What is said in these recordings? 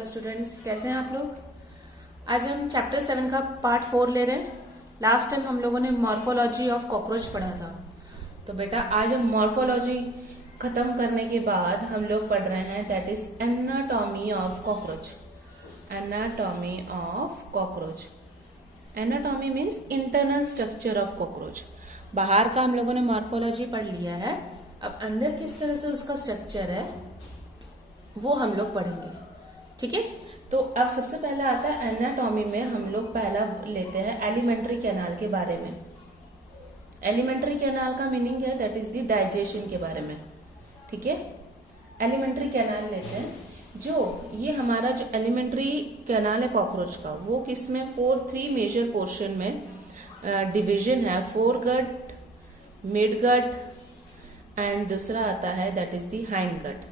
Hello students, कैसे हैं आप लोग। आज हम चैप्टर 7 का पार्ट 4 ले रहे हैं। लास्ट टाइम हम लोगों ने मॉर्फोलॉजी ऑफ कॉकरोच पढ़ा था। तो बेटा आज हम मॉर्फोलॉजी खत्म करने के बाद हम लोग पढ़ रहे हैं that is anatomy of cockroach. Anatomy of cockroach. Anatomy means internal structure of cockroach. बाहर का हम लोगों ने मॉर्फोलॉजी पढ़ लिया है, अब अंदर किस तरह से उसका स्ट्रक्चर है वो हम लोग पढ़ेंगे। ठीक है, तो अब सबसे पहले आता है एनाटॉमी में हम लोग पहला लेते हैं एलिमेंट्री कैनाल के बारे में। एलिमेंट्री कैनाल का मीनिंग है दैट इज द डाइजेशन के बारे में। ठीक है, एलिमेंट्री कैनाल लेते हैं। जो ये हमारा जो एलिमेंट्री कैनाल है कॉकरोच का, वो किसमें 3 मेजर पोर्शन में डिवीजन है। फोरगट, मिडगट एंड दूसरा आता है दैट इज द हाइंडगट।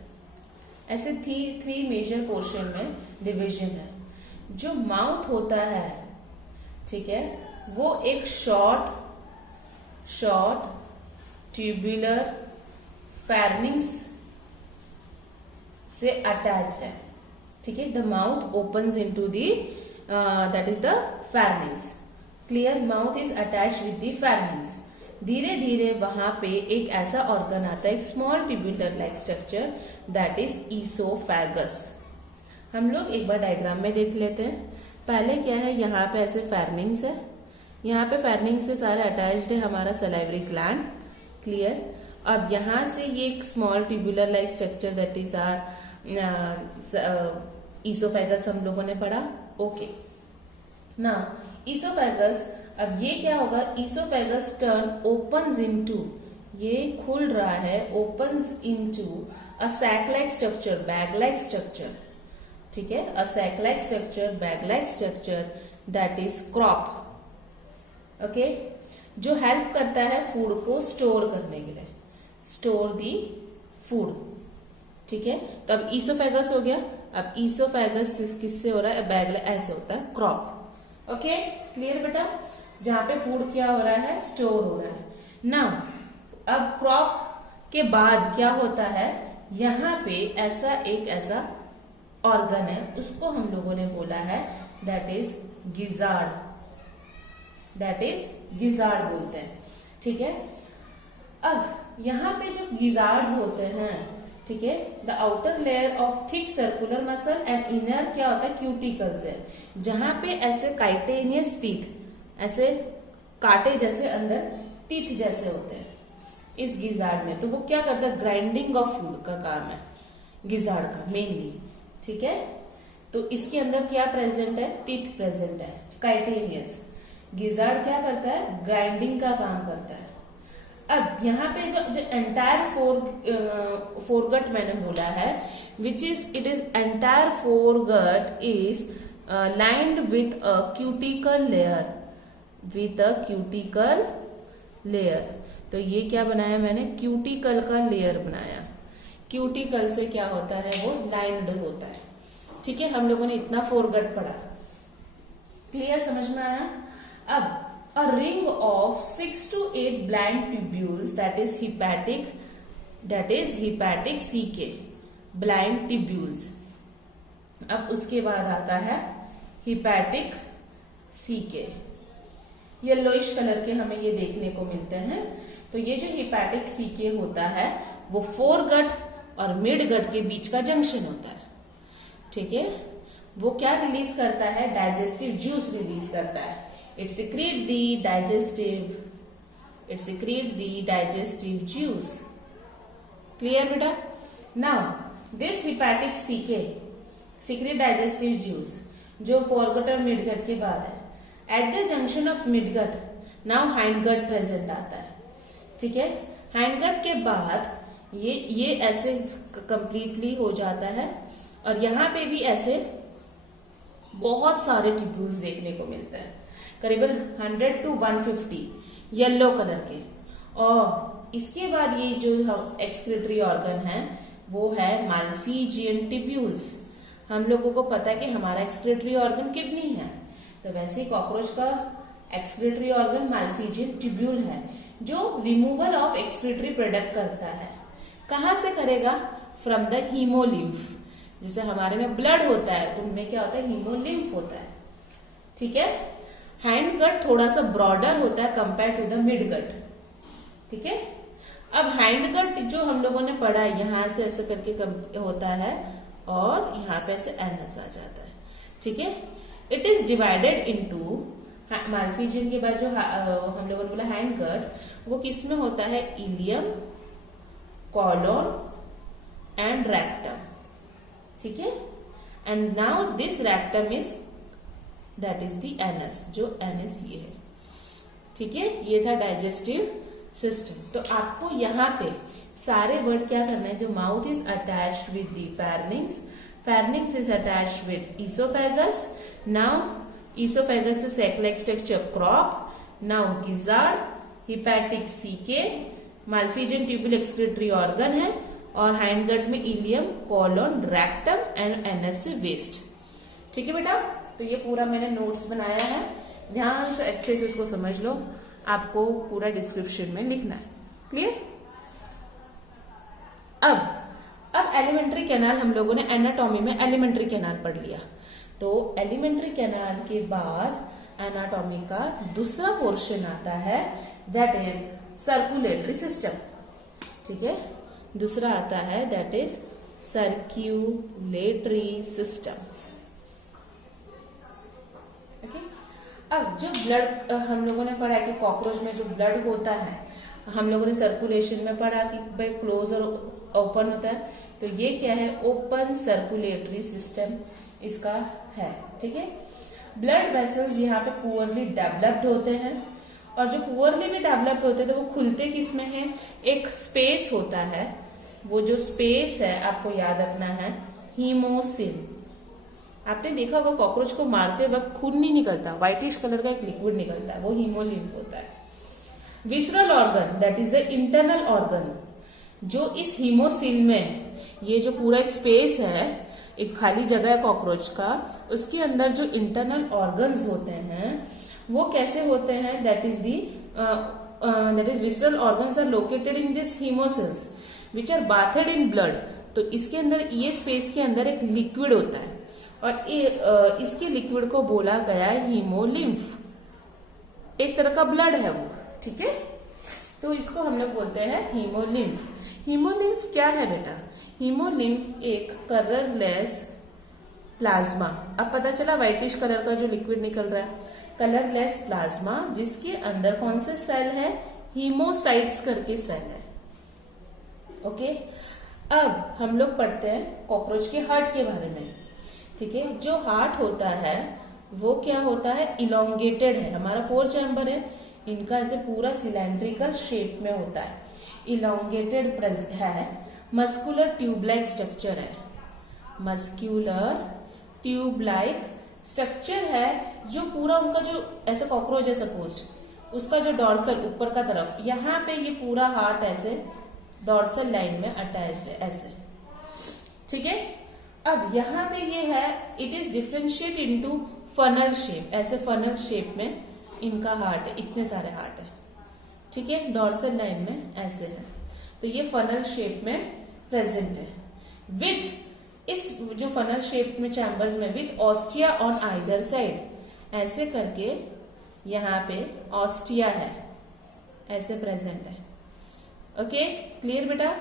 ऐसे 3 मेजर पोर्शन में डिवीजन है। जो माउथ होता है, ठीक है, वो एक शॉर्ट ट्यूबुलर फेर्निक्स से अटैच है। ठीक है, the mouth opens into the that is the pharynx. Clear, mouth is attach with the pharynx. धीरे धीरे वहां पे एक ऐसा ऑर्गन आता है, एक small tubular like structure that is oesophagus. हम लोग एक बार डायग्राम में देख लेते हैं। पहले क्या है, यहाँ पे ऐसे फेर्निक्स है, यहाँ पे फेर्निक्स से सारे अटैच्ड है हमारा सलाइवरी ग्लैंड। क्लियर, अब यहाँ से ये एक small tubular like structure that is are oesophagus हम लोगों ने पढ़ा। ओके ना, ईसोफेगस, अब ये क्या होगा, ईसोफेगस टर्न ओपन्स इनटू, ये खुल रहा है, opens into a sac like structure, bag like structure. ठीक है, a sac like structure, bag like structure that is crop. Okay, जो हेल्प करता है फूड को स्टोर करने के लिए, स्टोर दी फूड। ठीक है, तो अब ईसोफेगस हो गया। अब ईसोफेगस किससे हो रहा है, बैग ऐसे होता है, क्रॉप। ओके, क्लियर बेटा, जहां पे फूड क्या हो रहा है, स्टोर हो रहा है ना। अब क्रॉप के बाद क्या होता है, यहाँ पे ऐसा ऑर्गन है, उसको हम लोगों ने बोला है that is gizzard. That is gizzard बोलते हैं। ठीक है, अब यहाँ पे जो गिजार्ड्स होते हैं, ठीक है, the outer layer of thick circular muscle and inner क्या होता है, क्यूटिकल्स है, जहां पे ऐसे काइटेनियस टीथ, ऐसे कांटे जैसे अंदर टीथ जैसे होते हैं इस गिजार्ड में। तो वो क्या करता है, ग्राइंडिंग ऑफ फूड का काम है गिजार्ड का मेनली। ठीक है, तो इसके अंदर क्या प्रेजेंट है, टीथ प्रेजेंट है, काइटेनियस। गिजार्ड क्या करता है, ग्राइंडिंग का काम करता है। अब यहाँ पे जो एंटायर फोरगट मैंने बोला है, which is it is entire foregut is lined with a cuticle layer, with a cuticle layer. तो ये क्या बनाया मैंने, क्यूटिकल का लेयर बनाया। क्यूटिकल से क्या होता है, वो लाइंड होता है। ठीक है, हम लोगों ने इतना फोरगट पढ़ा। क्लियर, समझ में आया। अब a ring of 6 to 8 blunt tubules that is hepatic CK, blunt tubules। अब उसके बाद आता है hepatic CK, येलोइश कलर के हमें ये देखने को मिलते हैं। तो ये जो hepatic CK होता है वो फोरगट और मिडगट के बीच का जंक्शन होता है। ठीक है, वो क्या रिलीज करता है, डाइजेस्टिव जूस रिलीज करता है। It secrete the digestive juice. Clear बेटा? Now this hepatic CK secrete digestive juice जो फोरगट और मिडगट के बाद है। At the junction of midgut now hindgut present आता है। ठीक है, hindgut के बाद ये ऐसे completely हो जाता है और यहाँ पे भी ऐसे बहुत सारे ट्यूब्यूल्स देखने को मिलते हैं, करीबन 100 to 150 येलो कलर के। और इसके बाद ये जो एक्सक्रीटरी ऑर्गन है वो है माल्फीजियन ट्यूब्यूल्स। हम लोगों को पता है कि हमारा एक्सक्रीटरी ऑर्गन किडनी है, तो वैसे ही कॉकरोच का एक्सक्रीटरी ऑर्गन माल्फीजियन ट्यूब्यूल है, जो रिमूवल ऑफ एक्सक्रीटरी प्रोडक्ट करता है। कहां से करेगा, फ्रॉम द हीमोलिम्फ। जैसे हमारे में ब्लड होता है, उनमें क्या होता है, हीमोलिम्फ होता है। ठीक है। हैंड गट थोड़ा सा ब्रॉडर होता है compare to the mid gut. ठीक है। अब हैंड गट जो हम लोगों ने पढ़ा है, यहां से ऐसे करके होता है और यहाँ पे ऐसे एनएस आ जाता है। ठीक है। It is divided into, Malpighian के बाद जो हम लोगों ने बोला हैंड गट, वो किस में होता है, इलियम, कॉलोन एंड रेक्टम। ठीक है। And now this rectum is that is the anus, जो एनस ये है। ठीक है। ये था डाइजेस्टिव सिस्टम। तो आपको यहाँ पे सारे वर्ड क्या करना है, जो mouth is attached with the pharynx, pharynx is attached with oesophagus, now oesophagus से sac like structure crop, now gizzard, hepatic caeca, malpighian tubule excretory organ है, और हैंडगट में ileum, colon, rectum and anus से waste. ठीक है बेटा। तो ये पूरा मैंने नोट्स बनाया है, ध्यान से अच्छे से इसको समझ लो, आपको पूरा डिस्क्रिप्शन में लिखना है। क्लियर। अब एलिमेंट्री कैनाल हम लोगों ने एनाटॉमी में एलिमेंट्री कैनाल पढ़ लिया। तो एलिमेंट्री कैनाल के बाद एनाटॉमी का दूसरा पोर्शन आता है, दैट इज सर्कुलेटरी सिस्टम। ठीक है। दूसरा आता है that is circulatory system. Okay. अब जो ब्लड हम लोगों ने पढ़ा कि कॉकरोच में जो ब्लड होता है, हम लोगों ने सर्कुलेशन में पढ़ा कि भाई क्लोज और ओपन होता है, तो ये क्या है, ओपन सर्कुलेटरी सिस्टम इसका है। ठीक है। ब्लड वेसल्स यहाँ पे पुअरली डेवलप्ड होते हैं, और जो पुअरली भी डेवलप्ड होते हैं तो वो खुलते किस में है, एक स्पेस होता है, वो जो स्पेस है आपको याद रखना है, हीमोसिल। आपने देखा होगा कॉकरोच को मारते वक्त खून नहीं निकलता, व्हाइटिश कलर का एक लिक्विड निकलता है, वो हीमोलिम्फ होता है। Visceral organ that is the internal organ, जो इस हीमोसिल में, ये जो पूरा एक स्पेस है, एक खाली जगह है कॉकरोच का, उसके अंदर जो इंटरनल ऑर्गन्स होते हैं वो कैसे होते हैं, that is visceral organs are located in this haemocoels which are bathed in blood. तो इसके अंदर, ये स्पेस के अंदर एक लिक्विड होता है, और इसके लिक्विड को बोला गया है हीमोलिम्फ, एक तरह का ब्लड है वो। ठीक है। तो इसको हम लोग बोलते हैं हीमोलिम्फ। हीमोलिम्फ क्या है बेटा, हीमोलिम्फ एक कलरलेस प्लाज्मा, अब पता चला व्हाइटिश कलर का जो लिक्विड निकल रहा है, कलरलेस प्लाज्मा, जिसके अंदर कौन से सेल है, हीमोसाइट्स करके सेल है। ओके। अब हम लोग पढ़ते हैं कॉकरोच के हार्ट के बारे में। ठीक है। जो हार्ट होता है वो क्या होता है, इलोंगेटेड है, हमारा 4 चैम्बर है, इनका ऐसे पूरा सिलेंड्रिकल शेप में होता है, इलोंगेटेड है, मस्कुलर ट्यूब लाइक स्ट्रक्चर है, मस्क्यूलर ट्यूब लाइक स्ट्रक्चर है, जो पूरा उनका जो ऐसे कॉकरोच है सपोज, उसका जो डॉर्सल ऊपर का तरफ, यहाँ पे ये पूरा हार्ट ऐसे डॉर्सल लाइन में अटैच्ड है ऐसे। ठीक है। अब यहाँ पे ये है, it is differentiate into funnel shape, ऐसे फनल शेप में इनका हार्ट है, इतने सारे हार्ट है। ठीक है। डॉर्सल लाइन में ऐसे है, तो ये फनल शेप में प्रेजेंट है, विद इस जो फनल शेप में चैम्बर्स में with ostia on either side, ऐसे करके यहाँ पे ऑस्टिया है, ऐसे प्रेजेंट है। ओके। क्लियर बेटा।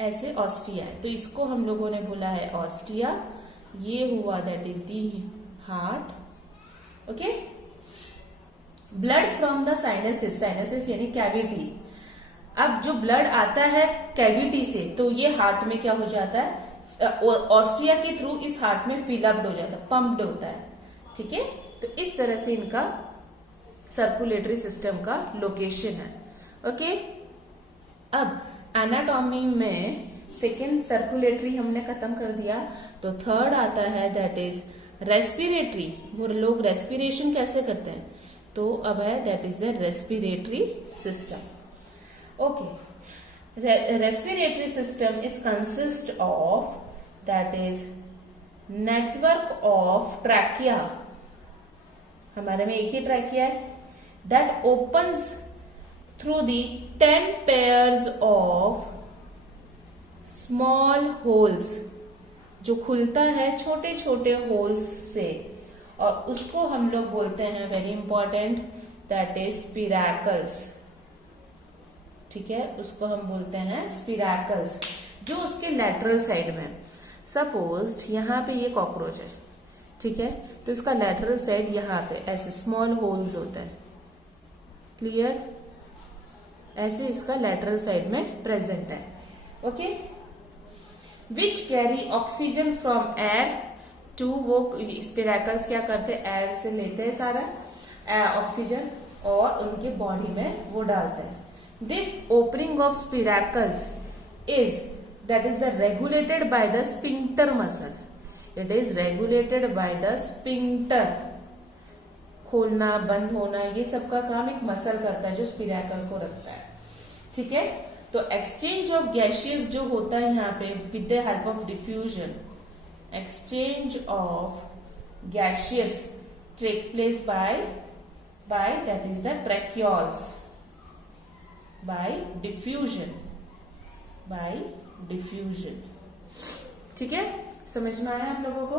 ऐसे ऑस्टिया है, तो इसको हम लोगों ने बोला है ऑस्टिया, ये हुआ that is the heart. Okay. Blood from the sinuses, sinuses यानी कैविटी, अब जो ब्लड आता है कैविटी से, तो ये हार्ट में क्या हो जाता है, ऑस्टिया के थ्रू इस हार्ट में फिलअप्ड हो जाता है, पंप्ड होता है। ठीक है। तो इस तरह से इनका सर्कुलेटरी सिस्टम का लोकेशन है। ओके। अब एनाटॉमी में सेकेंड सर्कुलेटरी हमने खत्म कर दिया, तो थर्ड आता है दैट इज रेस्पिरेटरी। वो लोग रेस्पिरेशन कैसे करते हैं, तो अब है that is the respiratory system. Okay. Respiratory system is consist of that is network of trachea, हमारे में एक ही ट्रैकिया है, that opens through the 10 pairs of small holes जो खुलता है छोटे छोटे होल्स से, और उसको हम लोग बोलते हैं, वेरी इंपॉर्टेंट, दैट इज स्पिरैकल्स। ठीक है, उसको हम बोलते हैं स्पिरैकल्स, जो उसके लैटरल साइड में। सपोज यहाँ पे ये कॉकरोच है, ठीक है, तो इसका लैटरल साइड यहाँ पे ऐसे स्मॉल होल्स होता है, क्लियर, ऐसे इसका लैटरल साइड में प्रेजेंट है। Okay, which carry oxygen from air to, वो स्पिरैकल्स क्या करते हैं, एयर से लेते हैं सारा ऑक्सीजन और उनके बॉडी में वो डालते हैं। This opening of spiracles is, that is the regulated by the sphincter muscle. It is regulated by the sphincter. खोलना बंद होना ये सब का काम एक मसल करता है जो स्पिरैकल को रखता है। ठीक है, तो एक्सचेंज ऑफ गैसेस जो होता है यहाँ पे with the help of diffusion, exchange of gases take place by that is the tracheoles, by diffusion. ठीक है, समझ में आया आप लोगों को?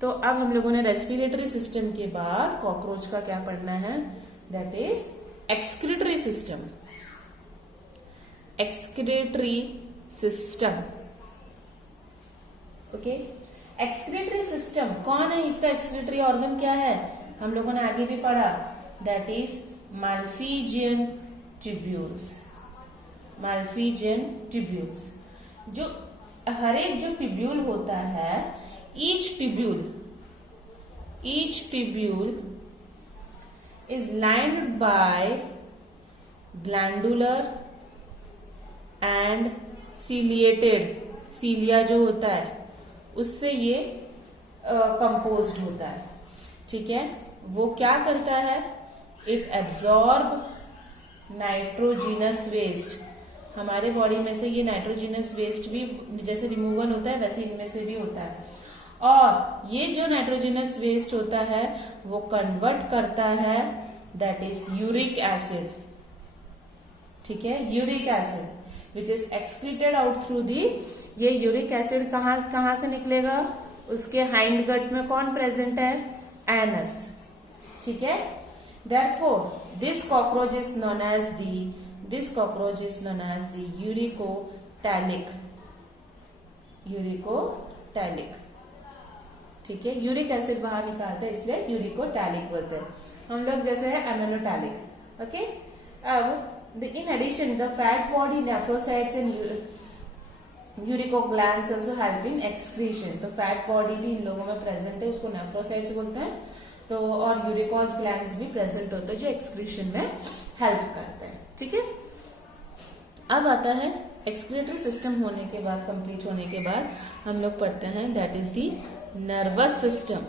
तो अब हम लोगों ने रेस्पिरेटरी सिस्टम के बाद कॉकरोच का क्या पढ़ना है, that is excretory system. Excretory system, okay, excretory system कौन है, इसका एक्सक्रीटरी ऑर्गन क्या है, हम लोगों ने आगे भी पढ़ा, that is Malpighian tubules. Malpighian tubules, जो हर एक जो ट्यूब्यूल होता है, each tubule is lined by glandular and ciliated, cilia जो होता है उससे ये कंपोज्ड होता है। ठीक है, वो क्या करता है, इट एब्जॉर्ब नाइट्रोजिनस वेस्ट। हमारे बॉडी में से ये नाइट्रोजिनस वेस्ट भी जैसे रिमूवल होता है वैसे इनमें से भी होता है, और ये जो नाइट्रोजनस वेस्ट होता है वो कन्वर्ट करता है, दैट इज यूरिक एसिड। ठीक है, uric acid which is excreted out through the, ये यूरिक एसिड कहां से निकलेगा, उसके हाइंड गट में कौन प्रेजेंट है, एनस। ठीक है, therefore this cockroach is known as the uricotelic. ठीक है, यूरिक एसिड बाहर निकालते हैं इसलिए यूरिकोटैलिक बोलते हैं। हम लोग जैसे है एमिनोटैलिक। ओके, अब in addition the fat body nephrocytes and uricose glands also help in excretion. तो फैट बॉडी भी इन लोगों में प्रेजेंट है, उसको नेफ्रोसाइट्स बोलते हैं, तो और यूरिकोस ग्लैंड्स भी प्रेजेंट होते हैं जो एक्सक्रीशन में हेल्प करते हैं। ठीक है, अब आता है एक्सक्रीटरी सिस्टम होने के बाद, कंप्लीट होने के बाद हम लोग पढ़ते हैं that is the nervous system.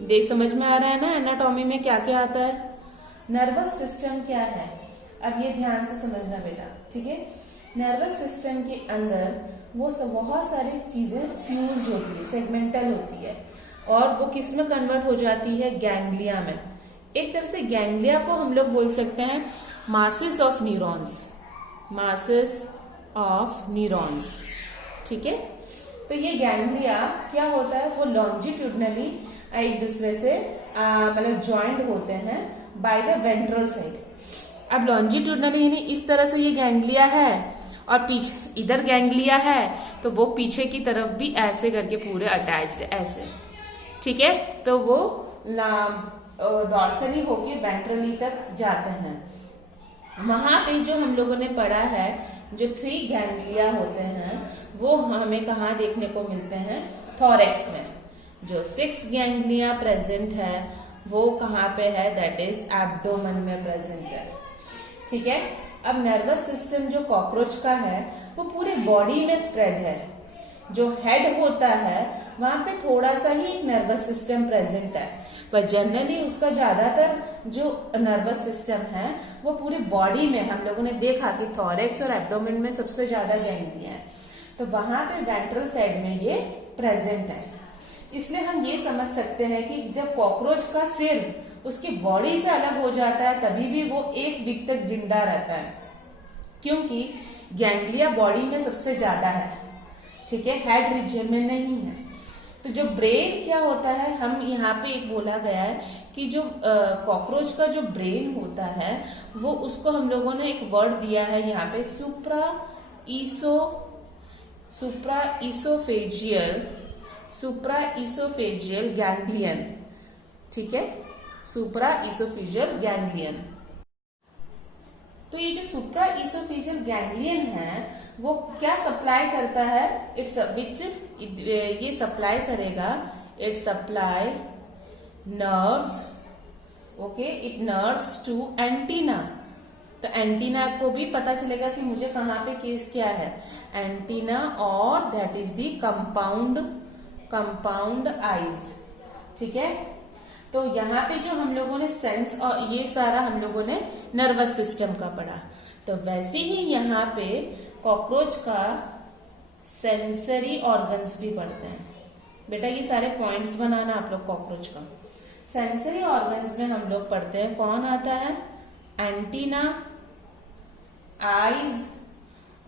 देख समझ में आ रहा है ना एनाटॉमी में क्या क्या आता है। नर्वस सिस्टम क्या है, अब ये ध्यान से समझना बेटा। ठीक है, नर्वस सिस्टम के अंदर वो बहुत सारी चीजें फ्यूज होती है, सेगमेंटल होती है, और वो किस में कन्वर्ट हो जाती है, गैंग्लिया में। एक तरह से गैंग्लिया को हम लोग बोल सकते हैं मासेस ऑफ न्यूरॉन्स। ठीक है, तो ये गैंग्लिया क्या होता है, वो लॉन्जिट्यूडनली एक दूसरे से मतलब ज्वाइंट होते हैं बाय द वेंट्रल साइड। अब लॉन्जिट्यूडनली यानी इस तरह से ये गैंग्लिया है और पीछे इधर गैंग्लिया है, तो वो पीछे की तरफ भी ऐसे करके पूरे अटैच्ड ऐसे। ठीक है, तो वो डॉर्सली होके वेंट्रली तक जाते हैं। वहां पे जो हम लोगों ने पढ़ा है, जो 3 गैंग्लिया होते हैं वो हमें कहाँ देखने को मिलते हैं, थॉरेक्स में। जो 6 गैंग्लिया प्रेजेंट है वो कहाँ पे है, दैट इज एब्डोमेन में प्रेजेंट है। ठीक है, अब नर्वस सिस्टम जो कॉकरोच का है वो पूरे बॉडी में स्प्रेड है। जो हेड होता है वहां पे थोड़ा सा ही नर्वस सिस्टम प्रेजेंट है, पर जनरली उसका ज्यादातर जो नर्वस सिस्टम है वो पूरी बॉडी में, हम लोगों ने देखा कि थॉरेक्स और एब्डोमेन में सबसे ज्यादा गैंग्लिया है, तो वहां पे वेंट्रल साइड में ये प्रेजेंट है। इसलिए हम ये समझ सकते हैं कि जब कॉकरोच का सिर उसकी बॉडी से अलग हो जाता है तभी भी वो 1 वीक तक जिंदा रहता है, क्योंकि गैंग्लिया बॉडी में सबसे ज्यादा है। ठीक है, हेड रीजन में नहीं है। तो जो ब्रेन क्या होता है, हम यहाँ पे एक बोला गया है कि जो कॉकरोच का जो ब्रेन होता है वो, उसको हम लोगों ने एक वर्ड दिया है यहाँ पे, सुप्राइसोफेजियल गैंग्लियन। ठीक है, सुप्राइसोफेजियल गैंग्लियन। तो ये जो सुप्राइसोफेजियल गैंग्लियन है वो क्या सप्लाई करता है, ये सप्लाई करेगा, it supply nerves, okay, it nerves to antenna. तो एंटीना को भी पता चलेगा कि मुझे कहाँ पे केस क्या है, एंटीना, और that is the compound eyes. ठीक है, तो यहाँ पे जो हम लोगों ने सेंस, और ये सारा हम लोगों ने नर्वस सिस्टम का पढ़ा, तो वैसे ही यहाँ पे कॉकरोच का सेंसरी ऑर्गन्स भी पढ़ते हैं। बेटा ये सारे पॉइंट्स बनाना आप लोग कॉकरोच का। सेंसरी ऑर्गन्स में हम लोग पढ़ते हैं, कौन आता है, एंटीना, आईज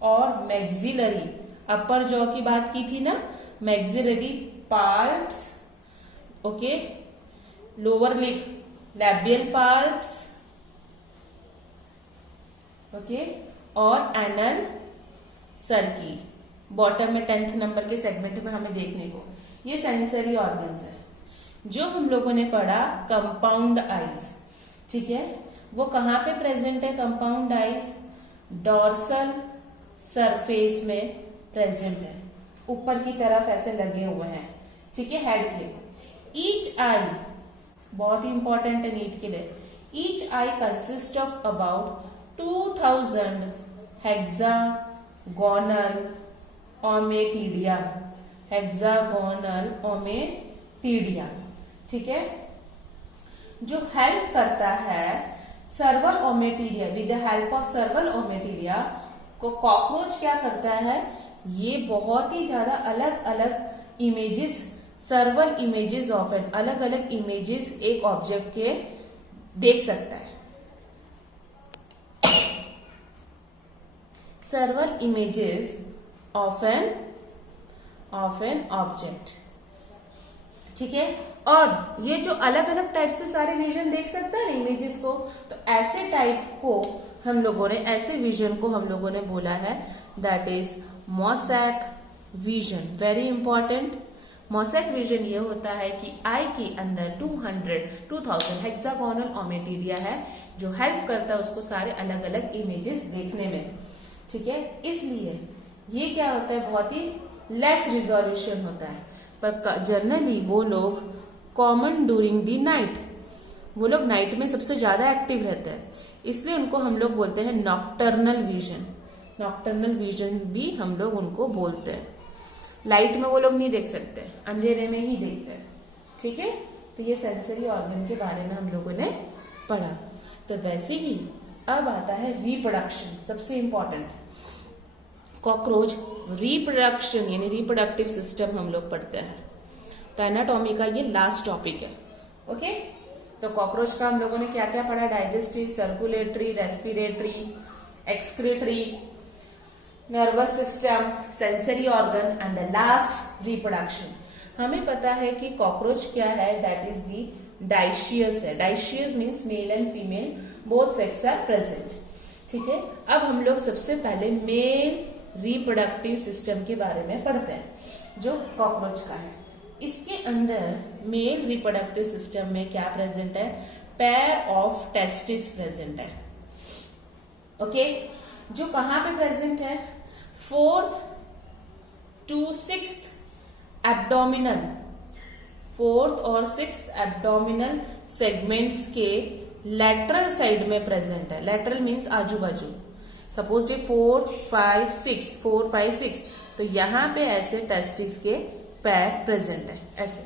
और मैक्सिलरी। अपर जॉ की बात की थी ना, maxillary palps, okay, lower lip labial palps, okay, और एनल सर्की। बॉटम में 10th नंबर के सेगमेंट में हमें देखने को ये सेंसरी ऑर्गन्स है। जो हम लोगों ने पढ़ा कंपाउंड आईज, ठीक है, वो कहाँ पे प्रेजेंट है, कंपाउंड आईज डॉर्सल सरफेस में प्रेजेंट है, ऊपर की तरफ ऐसे लगे हुए हैं, ठीक है, हेड के। ईच आई बहुत ही इंपॉर्टेंट है नीट के लिए, each eye consist of about 2000 hexagonal ommatidia, hexagonal ommatidia. ठीक है, जो हेल्प करता है several ommatidia, with the help of several ommatidia को कॉकरोच क्या करता है, ये बहुत ही ज्यादा अलग अलग images, several images of an, अलग अलग इमेजेस एक ऑब्जेक्ट के देख सकता है, several images of an object. ठीक है, और ये जो अलग अलग टाइप से सारे विजन देख सकता है ना इमेजेस को, तो ऐसे टाइप को हम लोगों ने, ऐसे विजन को हम लोगों ने बोला है that is mosaic vision. Very important, mosaic vision ये होता है कि आई के अंदर 2000 हेक्सागोनल ओमेटिडिया है जो हेल्प करता है उसको सारे अलग अलग इमेजेस देखने में। ठीक है, इसलिए ये क्या होता है, बहुत ही लेस रिजोल्यूशन होता है, पर जनरली वो लोग कॉमन ड्यूरिंग दी नाइट, वो लोग नाइट में सबसे ज्यादा एक्टिव रहते हैं, इसलिए उनको हम लोग बोलते हैं नॉक्टर्नल विजन। नॉक्टर्नल विजन भी हम लोग उनको बोलते हैं। लाइट में वो लोग नहीं देख सकते, अंधेरे में ही देखते हैं। ठीक है, तो ये सेंसरी ऑर्गन के बारे में हम लोगों ने पढ़ा। तो वैसे ही अब आता है रिप्रोडक्शन, सबसे इंपॉर्टेंट। कॉकरोच रिप्रोडक्शन यानी रिप्रोडक्टिव सिस्टम हम लोग पढ़ते हैं, तो एनाटॉमी का ये लास्ट टॉपिक है। ओके, तो कॉकरोच का हम लोगों ने क्या क्या पढ़ा, digestive, circulatory, respiratory, excretory, nervous system, sensory organ and the last reproduction. हमें पता है कि कॉकरोच क्या है, दैट इज दी डाइशियस है। Dioecious means male and female both sex are present. ठीक है, अब हम लोग सबसे पहले मेल रिप्रोडक्टिव सिस्टम के बारे में पढ़ते हैं जो कॉकरोच का है। इसके अंदर मेल रिप्रोडक्टिव सिस्टम में क्या प्रेजेंट है, पेयर ऑफ टेस्टिस प्रेजेंट है। ओके, जो कहां पे प्रेजेंट है, 4th to 6th abdominal, 4th और 6th एब्डोमिनल सेगमेंट्स के लेटरल साइड में प्रेजेंट है। लेटरल मीन्स आजू बाजू, सपोज 4, 5, 6, तो यहां पे ऐसे टेस्टिस के पैर प्रेजेंट है ऐसे।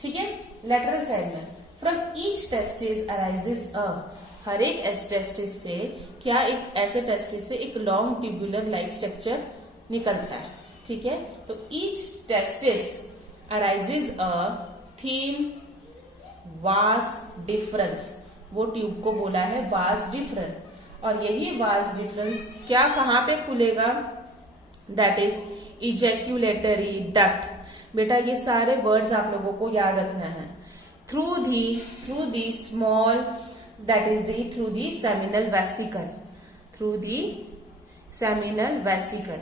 ठीक है, लेटरल साइड में। फ्रॉम ईच टेस्टिस अराइजेस अ, हर एक टेस्टिस से क्या, एक ऐसे टेस्टिस से एक लॉन्ग ट्यूबुलर लाइक स्ट्रक्चर निकलता है। ठीक है, तो ईच टेस्टिस अराइजेस अ थीन वास डिफरेंस, वो ट्यूब को बोला है वास डिफरेंस, और यही वास डिफरेंस क्या कहां पे खुलेगा, दैट इज इजैक्यूलेटरी डक्ट। बेटा ये सारे वर्ड्स आप लोगों को याद रखना है। Through the small, that is the through the seminal vesicle, through the seminal vesicle.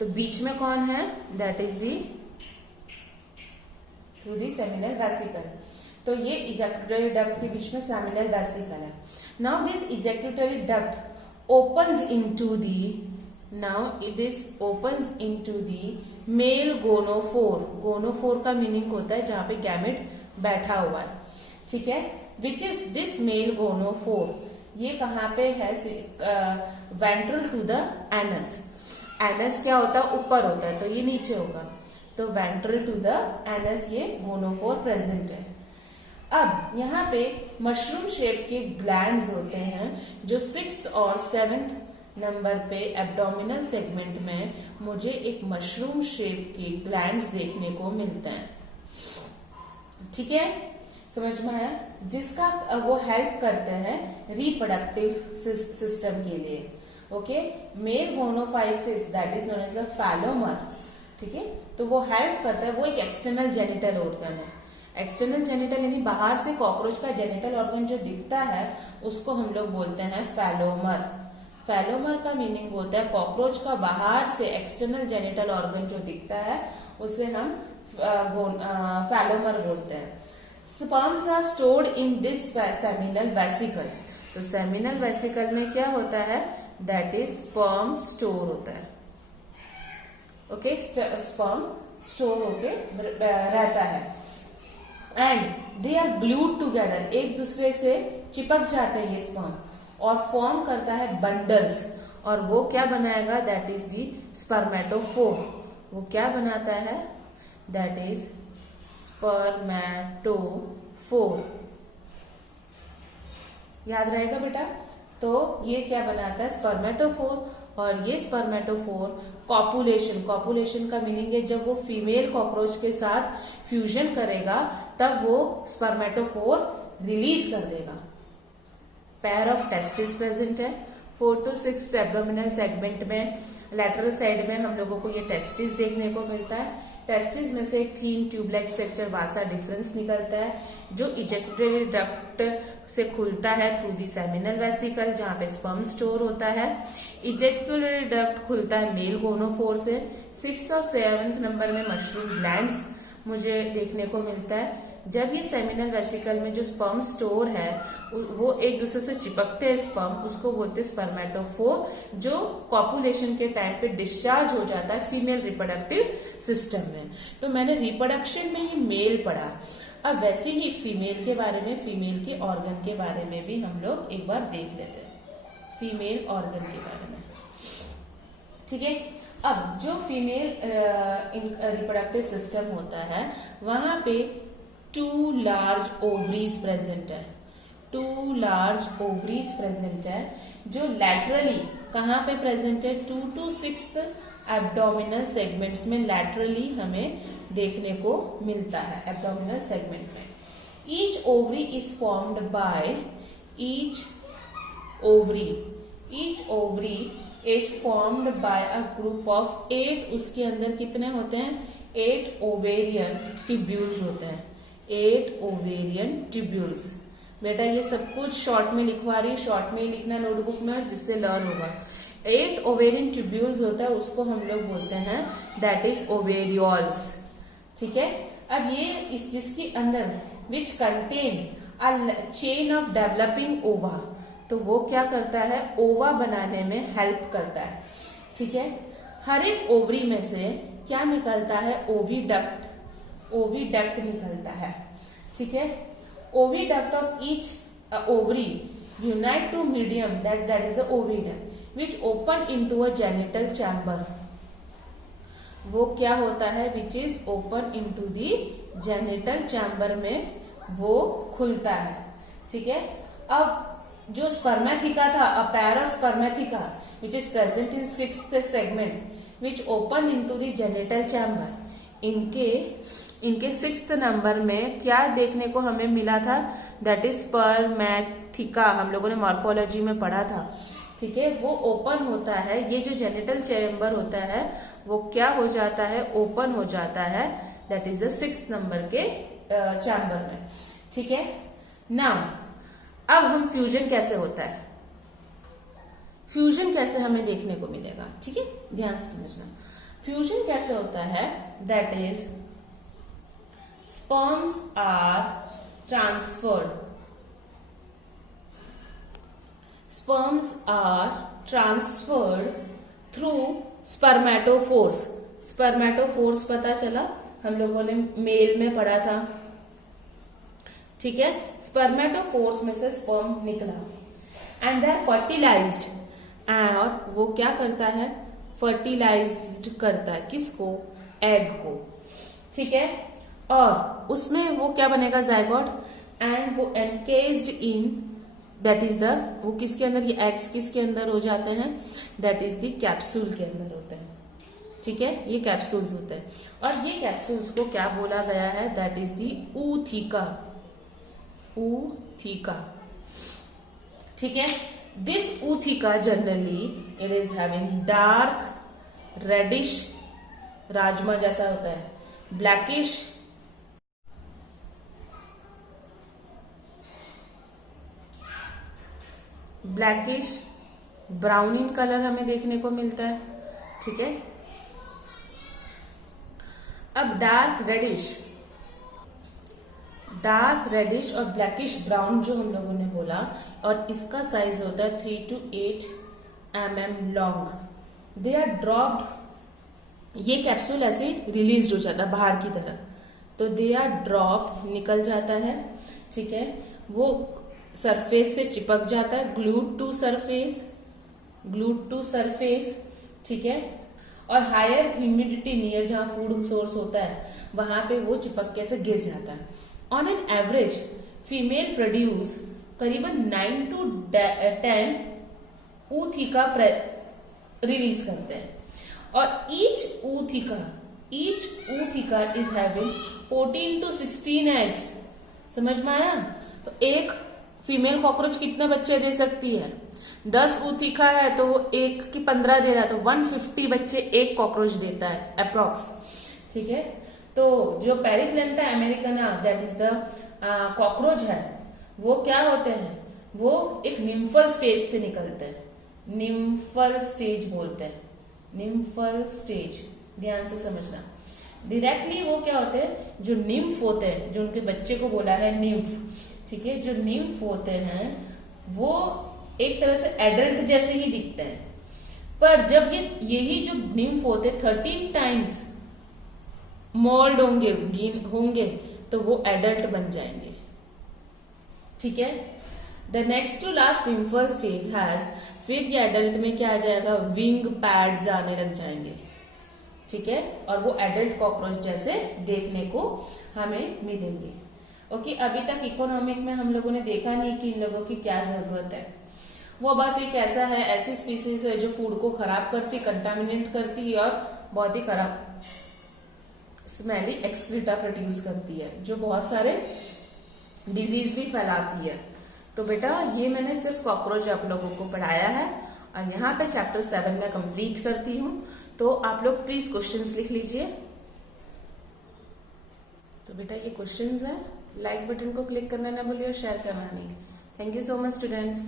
तो बीच में कौन है, that is the through the seminal vesicle. तो ये इजैक्यूटरी डक्ट के बीच में सेमिनल वेसिकल है। Now this ejaculatory duct opens into the, now this opens into the male gonophore. Gonophore का मीनिंग होता है जहां पे गैमेट बैठा हुआ है, ठीक है। Which is this male gonophore, ये कहां पे है, ventral to the anus. Anus क्या होता है, ऊपर होता है, तो ये नीचे होगा, तो वेंट्रल टू द एनस ये गोनोफोर प्रेजेंट है। अब यहाँ पे मशरूम शेप के ग्लैंड्स होते हैं जो 6th और 7th नंबर पे एब्डोमिनल सेगमेंट में मुझे एक मशरूम शेप के ग्लैंड्स देखने को मिलते हैं, ठीक है, समझ में आया, जिसका वो हेल्प करते हैं रिप्रोडक्टिव सिस्टम के लिए। Okay, male gonapophysis that is known as the phallomere, ठीक है, तो वो हेल्प करता है, वो एक एक्सटर्नल जेनिटल ऑर्गन है। एक्सटर्नल जेनिटल यानी बाहर से कॉकरोच का जेनिटल ऑर्गन जो दिखता है उसको हम लोग बोलते हैं फैलोमर। फैलोमर का मीनिंग होता है कॉकरोच का बाहर से एक्सटर्नल जेनिटल ऑर्गन जो दिखता है उसे हम फैलोमर बोलते हैं। Sperms are stored in this seminal vesicles. तो सेमिनल वेसिकल में क्या होता है, दैट इज स्पर्म स्टोर होता है। ओके, स्पर्म स्टोर होके रहता है and they are glued together, एक दूसरे से चिपक जाते हैं ये स्पर्म और फॉर्म करता है बंडल्स, और वो क्या बनाएगा, दैट इज दी स्पर्मेटोफोर। वो क्या बनाता है, दैट इज स्पर्मेटोफोर। याद रहेगा बेटा, तो ये क्या बनाता है, स्पर्मेटोफोर। और ये स्पर्मेटोफोर कॉपुलेशन का मीनिंग है जब वो फीमेल कॉकरोच के साथ फ्यूजन करेगा तब वो स्पर्मेटोफोर रिलीज कर देगा। पेयर ऑफ टेस्टिस प्रेजेंट है 4 to 6 एब्डोमिनल सेगमेंट में, लैटरल साइड में हम लोगों को ये टेस्टिस देखने को मिलता है। टेस्टिस में से एक थीन ट्यूब-लाइक स्ट्रक्चर वासा डिफरेंस निकलता है जो इजैक्यूटरी डक्ट से खुलता है थ्रू दी सेमिनल वेसिकल जहां पे स्पर्म स्टोर होता है। इजैक्यूटरी डक्ट खुलता है मेल गोनोफोर से। 6th और 7th नंबर में मशरूम ग्लैंड्स मुझे देखने को मिलता है। जब ये सेमिनल वेसिकल में जो स्पर्म स्टोर है वो एक दूसरे से चिपकते हैं स्पर्म, उसको बोलते हैं स्पर्मेटोफोर, जो कॉपुलेशन के टाइम पे डिस्चार्ज हो जाता है फीमेल रिप्रोडक्टिव सिस्टम में। तो मैंने रिप्रोडक्शन में ये मेल पढ़ा। अब वैसे ही फीमेल के बारे में, फीमेल के ऑर्गन के बारे में भी हम लोग एक बार देख लेते हैं, फीमेल ऑर्गन के बारे में, ठीक है। अब जो फीमेल रिप्रोडक्टिव सिस्टम होता है वहां पे 2 लार्ज ओवरीज प्रेजेंट है, 2 लार्ज ओवरीज प्रेजेंट है जो लैटरली कहां पे प्रेजेंट है, 2 to 6 एब्डोमिनल सेगमेंट्स में लैटरली हमें देखने को मिलता है एब्डोमिनल सेगमेंट में। Each ovary is formed by each ovary is formed by a group of 8, उसके अंदर कितने होते हैं, 8 ओवेरियन ट्यूब्यूल्स होते हैं, 8 ओवेरियन ट्यूब्यूल्स। बेटा ये सब कुछ शॉर्ट में लिखवा रही, शॉर्ट में ही लिखना नोटबुक में जिससे लर्न होगा। 8 ओवेरियन ट्यूब्यूल्स होता है उसको हम लोग बोलते हैं दैट इज ओवेरियोल्स, ठीक है। अब ये जिसके अंदर which contain a chain of developing ओवा, तो वो क्या करता है, ओवा बनाने में हेल्प करता है, ठीक है। हर एक ओवरी में से क्या निकलता है, ओविडक्ट निकलता है, ठीक है। Oviduct of each ovary unite to median that is the ओविडम which open into a genital chamber. वो क्या होता है, which is open into the genital chamber में वो खुलता है, ठीक है। अब जो स्पर्मेथिका था, a pair of spermatheca which is present in 6th segment which open into the genital chamber, इनके 6th नंबर में क्या देखने को हमें मिला था, दैट इज स्पर्मेथिका, हम लोगों ने मॉर्फोलॉजी में पढ़ा था, ठीक है। वो ओपन होता है, ये जो जेनिटल चैम्बर होता है वो क्या हो जाता है, ओपन हो जाता है, that is the 6th number के चैम्बर में। ठीक है, नाउ अब हम फ्यूजन कैसे होता है, फ्यूजन कैसे हमें देखने को मिलेगा। ठीक है, ध्यान से समझना। फ्यूजन कैसे होता है, that is sperms are transferred, sperms are transferred through spermatophores. Spermatophores पता चला, हम लोगों ने मेल में पढ़ा था। ठीक है, स्पर्मेटोफोर्स में से स्पर्म निकला एंड दे आर फर्टिलाइज्ड, और वो क्या करता है, फर्टिलाइज्ड करता है किसको, एग को। ठीक है, और उसमें वो क्या बनेगा, जायगोट, एंड वो एनकेज्ड इन, दैट इज द, वो किसके अंदर, ये एग्स किसके अंदर हो जाते हैं, दैट इज द कैप्सूल के अंदर होते हैं। ठीक है, ये कैप्सूल्स होते हैं, और ये कैप्सूल्स को क्या बोला गया है, that is the ootheca, ootheca। ठीक है, this ootheca generally it is having dark reddish, rajma जैसा होता है, blackish, blackish brown in colour हमें देखने को मिलता है। ठीक है, अब डार्क रेडिश और ब्लैकिश ब्राउन जो हम लोगों ने बोला, और इसका साइज होता है 3 to 8 mm long. They are dropped, ये कैप्सूल ऐसे रिलीज हो जाता है बाहर की तरह, तो दे आर ड्रॉप, निकल जाता है। ठीक है, वो सरफेस से चिपक जाता है, ग्लूड टू सरफेस। ठीक है, और हायर ह्यूमिडिटी नियर, जहां फूड सोर्स होता है वहां पे वो चिपक के से गिर जाता है। On an average female produce करीबन 9 to 10 ootheca रिलीज करते हैं, और each ootheca is having 14 to 16 eggs. समझ में आया? तो एक फीमेल कॉकरोच कितने बच्चे दे सकती है, 10 ootheca है तो वो 1 की 15 दे रहा है, तो 150 बच्चे एक कॉकरोच देता है अप्रोक्स। ठीक है, तो जो पेरिप्लेंटा अमेरिकना दैट इज द कॉकरोच है, वो क्या होते हैं, वो एक निम्फल स्टेज से निकलते हैं, निम्फल स्टेज बोलते हैं, निम्फल स्टेज, ध्यान से समझना। डायरेक्टली वो क्या होते हैं, जो निम्फ होते हैं, जो उनके बच्चे को बोला है निम्फ। ठीक है, जो निम्फ होते हैं वो एक तरह से एडल्ट जैसे ही दिखते हैं, पर जब यही जो निम्फ होते 13 टाइम्स मोल्ड होंगे तो वो एडल्ट बन जाएंगे। ठीक है, the next to last nymphal stage has, फिर ये एडल्ट में क्या आ जाएगा, विंग पैड्स आने लग जाएंगे। ठीक है, और वो एडल्ट कॉकरोच जैसे देखने को हमें मिलेंगे। ओके, अभी तक इकोनॉमिक में हम लोगों ने देखा नहीं कि इन लोगों की क्या जरूरत है। वो बस एक ऐसा है, ऐसी स्पीसीज है जो फूड को खराब करती, कंटामिनेट करती है, और बहुत ही खराब स्मेली एक्सक्रीटा प्रोड्यूस करती है, जो बहुत सारे डिजीज भी फैलाती है। तो बेटा ये मैंने सिर्फ कॉकरोच आप लोगों को पढ़ाया है, और यहाँ पे चैप्टर 7 में कंप्लीट करती हूँ। तो आप लोग प्लीज क्वेश्चंस लिख लीजिए। तो बेटा ये क्वेश्चंस है, लाइक बटन को क्लिक करना ना भूलिए और शेयर करना नहीं। Thank you so much students.